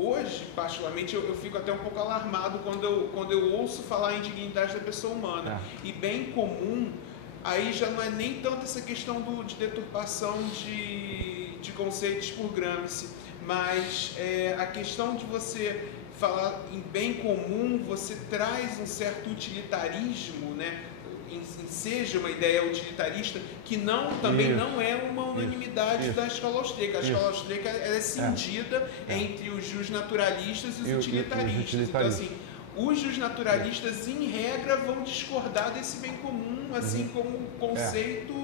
hoje, particularmente, eu fico até um pouco alarmado quando eu ouço falar em dignidade da pessoa humana. E bem comum, aí já não é nem tanto essa questão de deturpação de conceitos por Gramsci, mas a questão de você falar em bem comum, você traz um certo utilitarismo, né? Seja uma ideia utilitarista, que também não é uma unanimidade da escola austríaca. A escola austríaca é cindida entre os justnaturalistas e os utilitaristas. Então, assim, os justnaturalistas, em regra, vão discordar desse bem comum, assim como conceito...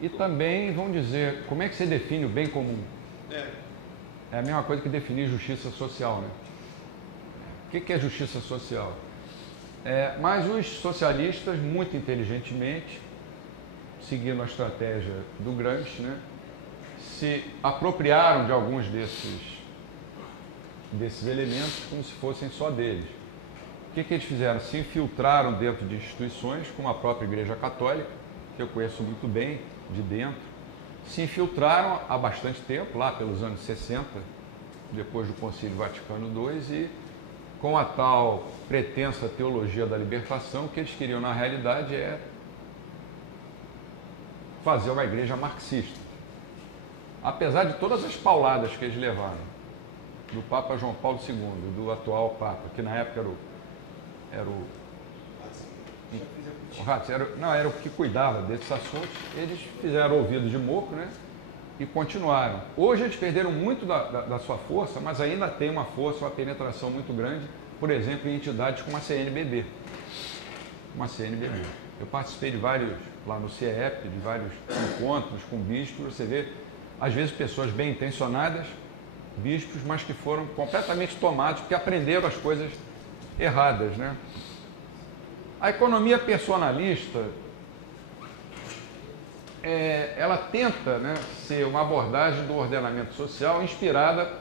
E também vão dizer, como é que você define o bem comum? É a mesma coisa que definir justiça social, né? O que é justiça social? Mas os socialistas, muito inteligentemente, seguindo a estratégia do Gramsci, né, se apropriaram de alguns desses elementos como se fossem só deles. O que eles fizeram? Se infiltraram dentro de instituições, como a própria Igreja Católica, que eu conheço muito bem, de dentro, se infiltraram há bastante tempo, lá pelos anos 60, depois do Concílio Vaticano II, e com a tal pretensa teologia da libertação, o que eles queriam na realidade é fazer uma igreja marxista. Apesar de todas as pauladas que eles levaram, do Papa João Paulo II, do atual Papa, que na época era o que cuidava desses assuntos, eles fizeram ouvido de moco, né? E continuaram. Hoje eles perderam muito da sua força, mas ainda tem uma força, uma penetração muito grande, por exemplo, em entidades como a CNBB. Eu participei de vários, lá no CIEP, de vários encontros com bispos. Você vê, às vezes, pessoas bem intencionadas, bispos, mas que foram completamente tomados, porque aprenderam as coisas erradas, né? A economia personalista, ela tenta, né, ser uma abordagem do ordenamento social inspirada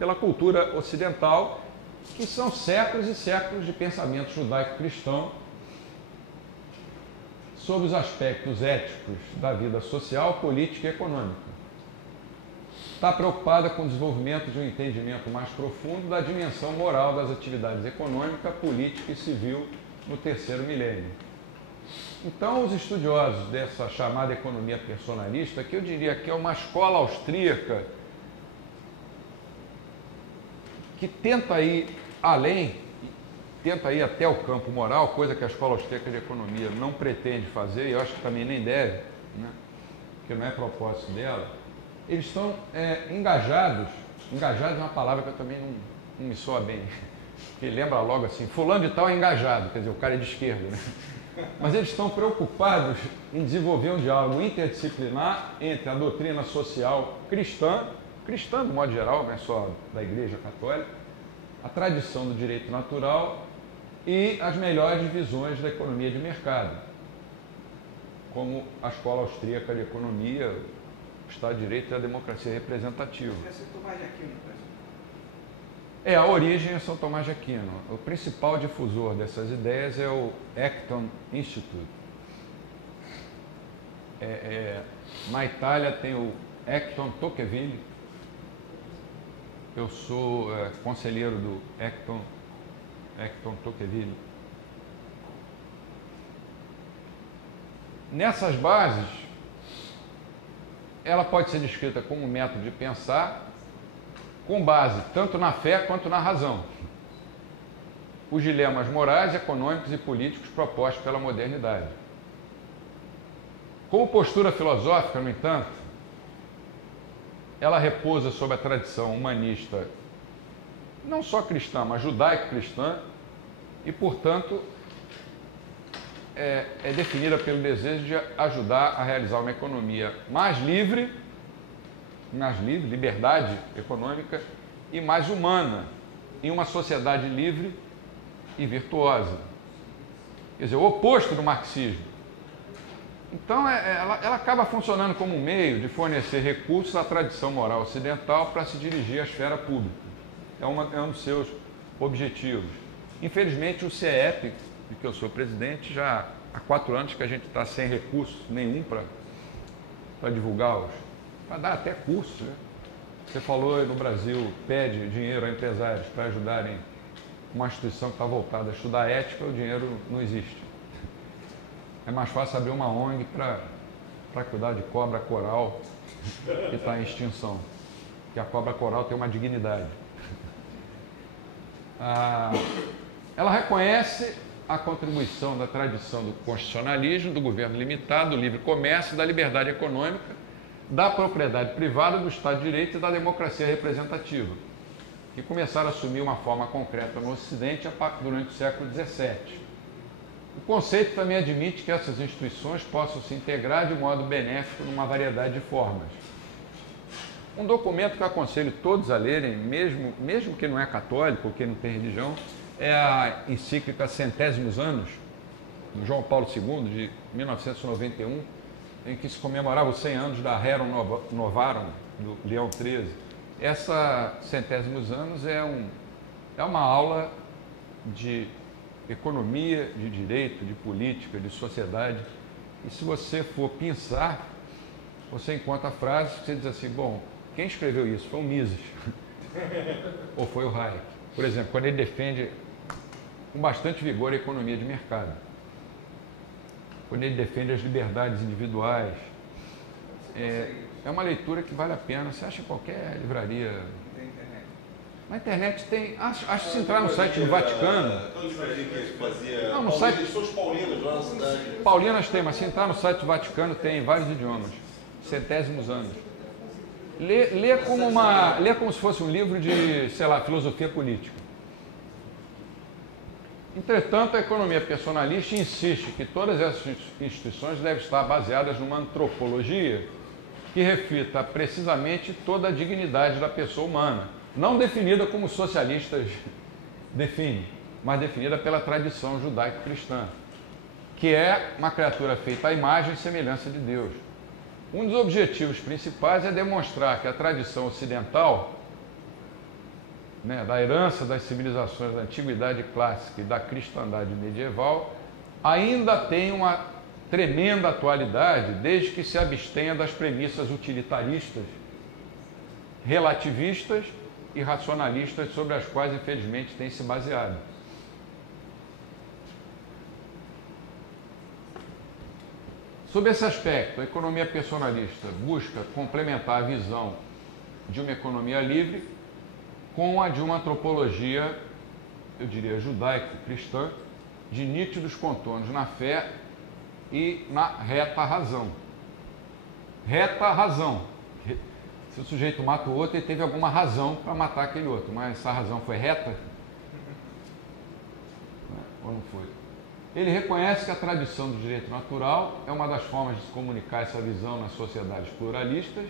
pela cultura ocidental, que são séculos e séculos de pensamento judaico-cristão sobre os aspectos éticos da vida social, política e econômica. Está preocupada com o desenvolvimento de um entendimento mais profundo da dimensão moral das atividades econômica, política e civil no terceiro milênio. Então, os estudiosos dessa chamada economia personalista, que eu diria que é uma escola austríaca que tenta ir além, tenta ir até o campo moral, coisa que a escola austríaca de economia não pretende fazer, e eu acho que também nem deve, né? Porque não é propósito dela. Eles estão engajados é uma palavra que eu também não me soa bem, que lembra logo assim, fulano de tal é engajado, quer dizer, o cara é de esquerda, né? Mas eles estão preocupados em desenvolver um diálogo interdisciplinar entre a doutrina social cristã do modo geral, não é só da Igreja Católica, a tradição do direito natural e as melhores visões da economia de mercado, como a escola austríaca de economia, o Estado de Direito e a democracia representativa. A origem é São Tomás de Aquino. O principal difusor dessas ideias é o Acton Institute. Na Itália tem o Acton Tocqueville. Eu sou conselheiro do Acton Tocqueville. Nessas bases, ela pode ser descrita como um método de pensar com base tanto na fé quanto na razão. Os dilemas morais, econômicos e políticos propostos pela modernidade. Como postura filosófica, no entanto, ela repousa sobre a tradição humanista, não só cristã, mas judaico-cristã, e, portanto, é definida pelo desejo de ajudar a realizar uma economia mais livre, liberdade econômica, e mais humana, em uma sociedade livre e virtuosa. Quer dizer, o oposto do marxismo. Então, ela acaba funcionando como um meio de fornecer recursos à tradição moral ocidental para se dirigir à esfera pública. É um dos seus objetivos. Infelizmente, o CIEP, de que eu sou presidente, já há 4 anos que a gente está sem recurso nenhum para divulgar para dar até curso, né? Você falou no Brasil, pede dinheiro a empresários para ajudarem uma instituição que está voltada a estudar ética, o dinheiro não existe. É mais fácil abrir uma ONG para cuidar de cobra coral que está em extinção. Porque a cobra coral tem uma dignidade. Ela reconhece a contribuição da tradição do constitucionalismo, do governo limitado, do livre comércio, da liberdade econômica, da propriedade privada, do Estado de Direito e da democracia representativa, que começaram a assumir uma forma concreta no Ocidente durante o século XVII. O conceito também admite que essas instituições possam se integrar de modo benéfico numa variedade de formas. Um documento que eu aconselho todos a lerem, mesmo que não é católico, que não tem religião, é a encíclica Centésimos Anos, de João Paulo II, de 1991, em que se comemorava os 100 anos da Rerum Novarum, do Leão XIII. Essa Centésimos Anos é uma aula de economia, de direito, de política, de sociedade. E se você for pensar, você encontra frases que você diz assim, bom, quem escreveu isso? Foi o Mises ou foi o Hayek? Por exemplo, quando ele defende com bastante vigor a economia de mercado, quando ele defende as liberdades individuais, é uma leitura que vale a pena. Você acha em qualquer livraria? Na internet tem, acho que se entrar no site do Vaticano. Não, no site. Paulinas lá na cidade. Paulinas tem, mas se entrar no site do Vaticano tem em vários idiomas. Centésimos anos. Lê como se fosse um livro de, sei lá, filosofia política. Entretanto, a economia personalista insiste que todas essas instituições devem estar baseadas numa antropologia que reflita precisamente toda a dignidade da pessoa humana, não definida como os socialistas definem, mas definida pela tradição judaico-cristã, que é uma criatura feita à imagem e semelhança de Deus. Um dos objetivos principais é demonstrar que a tradição ocidental, da herança das civilizações da antiguidade clássica e da cristandade medieval, ainda tem uma tremenda atualidade, desde que se abstenha das premissas utilitaristas, relativistas e racionalistas sobre as quais, infelizmente, tem se baseado. Sob esse aspecto, a economia personalista busca complementar a visão de uma economia livre com a de uma antropologia, eu diria, judaico-cristã, de nítidos contornos na fé e na reta razão. Reta razão. Se o sujeito mata o outro, ele teve alguma razão para matar aquele outro, mas essa razão foi reta? Ou não foi? Ele reconhece que a tradição do direito natural é uma das formas de se comunicar essa visão nas sociedades pluralistas.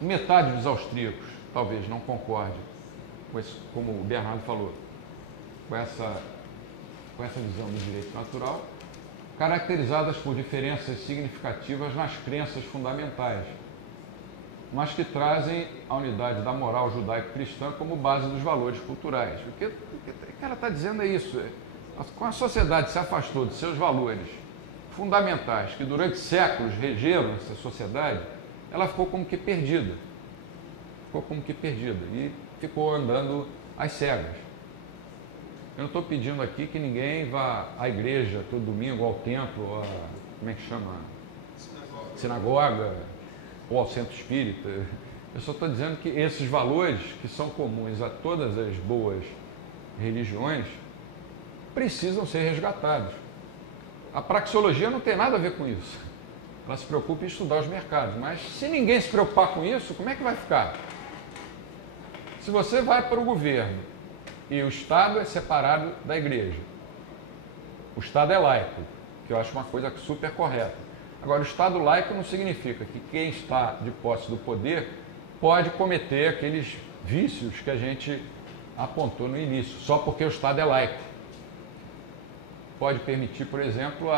Metade dos austríacos talvez não concorde com isso, como o Bernardo falou, com essa visão do direito natural, caracterizadas por diferenças significativas nas crenças fundamentais, mas que trazem a unidade da moral judaico-cristã como base dos valores culturais. O que o cara está dizendo é isso. Com a sociedade se afastou de seus valores fundamentais, que durante séculos regeram essa sociedade, ela ficou como que perdida. E ficou andando às cegas. Eu não estou pedindo aqui que ninguém vá à igreja todo domingo, ao templo, como é que chama? Sinagoga, ou ao centro espírita. Eu só estou dizendo que esses valores, que são comuns a todas as boas religiões, precisam ser resgatados. A praxeologia não tem nada a ver com isso. Ela se preocupa em estudar os mercados. Mas se ninguém se preocupar com isso, como é que vai ficar? Se você vai para o governo e o Estado é separado da igreja, o Estado é laico, que eu acho uma coisa super correta. Agora, o Estado laico não significa que quem está de posse do poder pode cometer aqueles vícios que a gente apontou no início, só porque o Estado é laico. Pode permitir, por exemplo,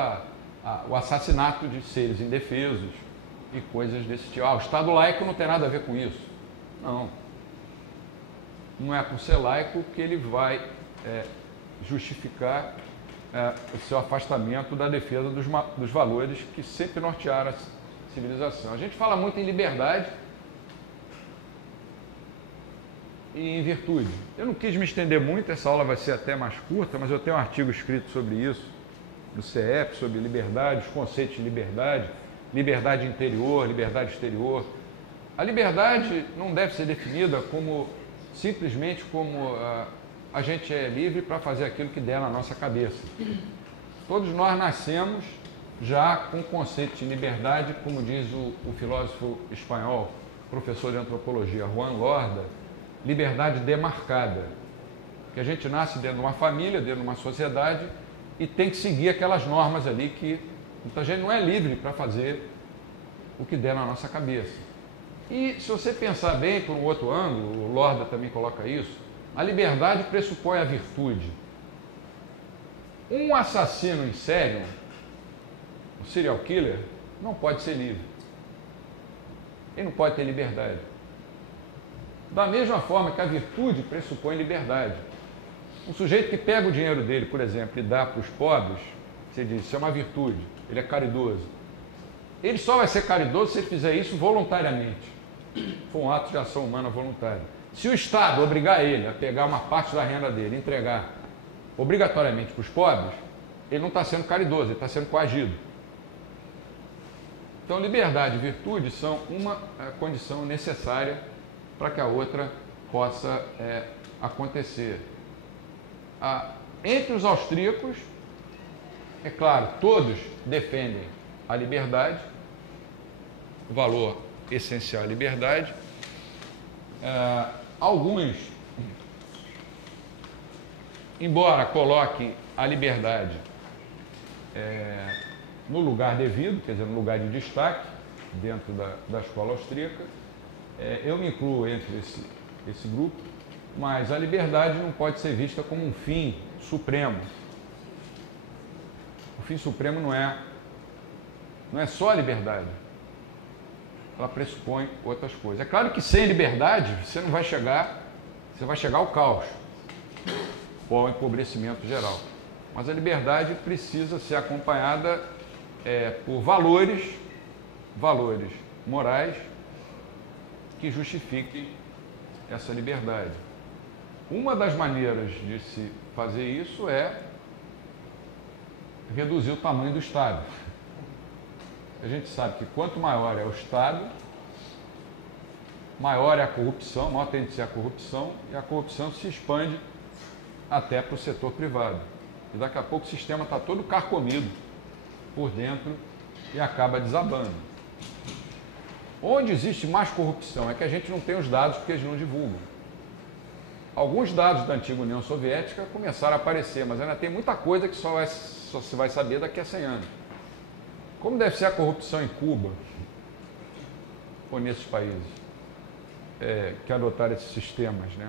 o assassinato de seres indefesos e coisas desse tipo. O Estado laico não tem nada a ver com isso. Não é por ser laico que ele vai justificar o seu afastamento da defesa dos valores que sempre nortearam a civilização. A gente fala muito em liberdade e em virtude. Eu não quis me estender muito, essa aula vai ser até mais curta, mas eu tenho um artigo escrito sobre isso, no CEP, sobre liberdade, os conceitos de liberdade, liberdade interior, liberdade exterior. A liberdade não deve ser definida como simplesmente como a gente é livre para fazer aquilo que der na nossa cabeça. Todos nós nascemos já com o conceito de liberdade, como diz o filósofo espanhol, professor de antropologia, Juan Lorda, liberdade demarcada, que a gente nasce dentro de uma família, dentro de uma sociedade e tem que seguir aquelas normas ali que... Então a gente não é livre para fazer o que der na nossa cabeça. E se você pensar bem por um outro ângulo, o Lorda também coloca isso, a liberdade pressupõe a virtude. Um assassino em série, um serial killer, não pode ser livre. Ele não pode ter liberdade. Da mesma forma que a virtude pressupõe liberdade. Um sujeito que pega o dinheiro dele, por exemplo, e dá para os pobres, você diz, isso é uma virtude, ele é caridoso. Ele só vai ser caridoso se ele fizer isso voluntariamente. For um ato de ação humana voluntária. Se o Estado obrigar ele a pegar uma parte da renda dele e entregar obrigatoriamente para os pobres, ele não está sendo caridoso, ele está sendo coagido. Então, liberdade e virtude são uma condição necessária para que a outra possa acontecer. Entre os austríacos, é claro, todos defendem a liberdade, o valor essencial à liberdade. Alguns, embora coloquem a liberdade no lugar devido, quer dizer, no lugar de destaque dentro da escola austríaca, eu me incluo entre esse grupo, mas a liberdade não pode ser vista como um fim supremo. O fim supremo não é só a liberdade. Ela pressupõe outras coisas. É claro que sem liberdade você vai chegar ao caos, ou ao empobrecimento geral. Mas a liberdade precisa ser acompanhada por valores morais que justifiquem essa liberdade. Uma das maneiras de se fazer isso é reduzir o tamanho do Estado. A gente sabe que quanto maior é o Estado, maior é a corrupção, maior tende a ser a corrupção, e a corrupção se expande até para o setor privado. E daqui a pouco o sistema está todo carcomido por dentro e acaba desabando. Onde existe mais corrupção é que a gente não tem os dados porque eles não divulgam. Alguns dados da antiga União Soviética começaram a aparecer, mas ainda tem muita coisa que só se vai saber daqui a 100 anos. Como deve ser a corrupção em Cuba ou nesses países que adotaram esses sistemas, né?